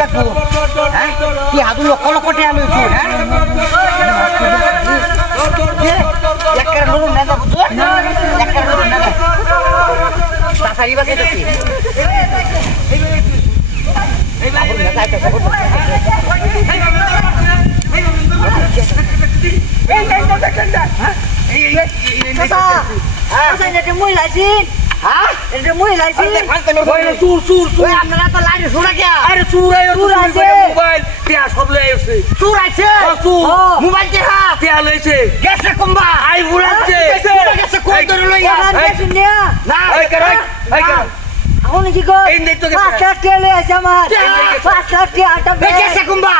লাগবো হ্যাঁ তুই হাতু লক্ষ লক্ষ টাকা লইছো হ্যাঁ একটা নরম না যাবো তো একটা নরম না তাড়াতাড়ি বাসে তো আপনারা তো লাইনে শুনে কে আরে চুর আইছে মোবাইল টিয়া সব লই আইছে চুর আছে মোবাইল দেখা টিয়া লইছে গেছে কুম্বা আই উড়াচ্ছে গেছে কোন ধরে লইয়া না এই কর এখন কি কর এই নেই তো গেছে 5 লাখ টাকা লই আছে আমার 5 লাখ টাকা আটা গেছে কুম্বা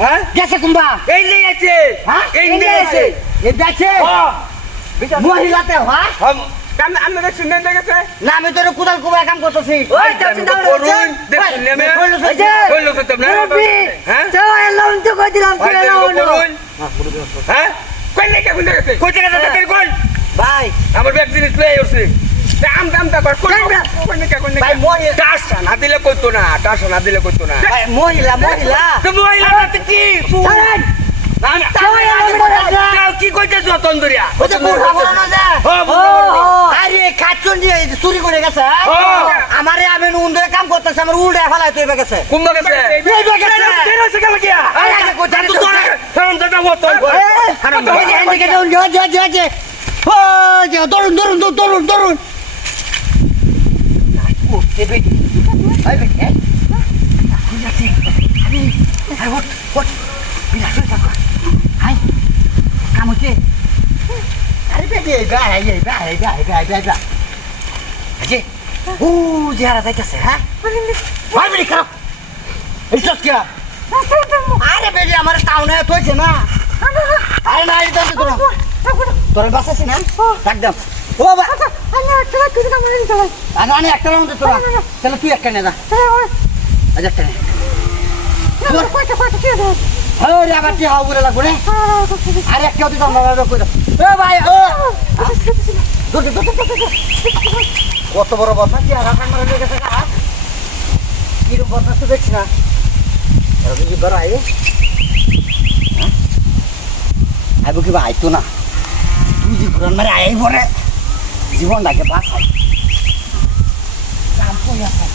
হ্যাঁ গেছে কুম্বা এই নেই আছে হ্যাঁ এই নেই আছে এই দেখছে মহিলাতে হ্যাঁ কাম আমরা দেখছি নেই দেখেছে না আমি তোর কুদাল কুবা কাম করতেছি ওই চাচি দাও করুন দেখুন নেমে কইলো তো তোমরা হ্যাঁ তো এলাম তো কই দিলাম কি এলাম করুন হ্যাঁ কই নেই কোন দেখেছে কই জায়গা থেকে কোন ভাই আমার ব্যাগ জিনিস লই আইছে দাম দাম তা কর কোন ভাই মহিলা টাস না দিলে কইতো না টাস না দিলে কইতো না ভাই মহিলা মহিলা তো মহিলা তো কি ছাড়েন না না তাও কি কইতেছ তন্দুরিয়া ওই যে বুড়া বড় না যা আরে কাচুন দিয়ে চুরি করে গেছে আমারে আমি উন্ডে কাম করতেছে আমার উল্টে ফেলাই তুই গেছে কুম্ভ গেছে এই গেছে কেন সে গেল কি এই আগে কোথায় তো তোরা ফোন দাদা মত হারাম এই যে এদিকে দাও যা ও যে দরুন করতে বে এই বে কি আছে আরে হট বিরাট থাক হাই কাম হচ্ছে আরে বেবি এই আজে ও যে হারা যাইতেছে হ্যাঁ ভাই বেরি খারাপ এইসব কি আরে বেবি আমার টাউনে তোইছে না আরে না এটা তো তোর বাসাছি না একদম ও বা আমি একটা রাউন্ড তোরা চলো তুই একটা নে যা আজ একটা নে আরে আবার কি হাও বলে লাগবো রে আরে একটা দিতে আমরা কই দাও ও ভাই ও কত বড় কথা কি আর রাখান মারা গেছে না কি রূপ কথা তো দেখছ না আর কি বড় আইবে হ্যাঁ আইবো কি ভাই তো না তুই জি ঘুরান মারে আইবো রে জীবনটাকে বাঁচাই কাম কই আছে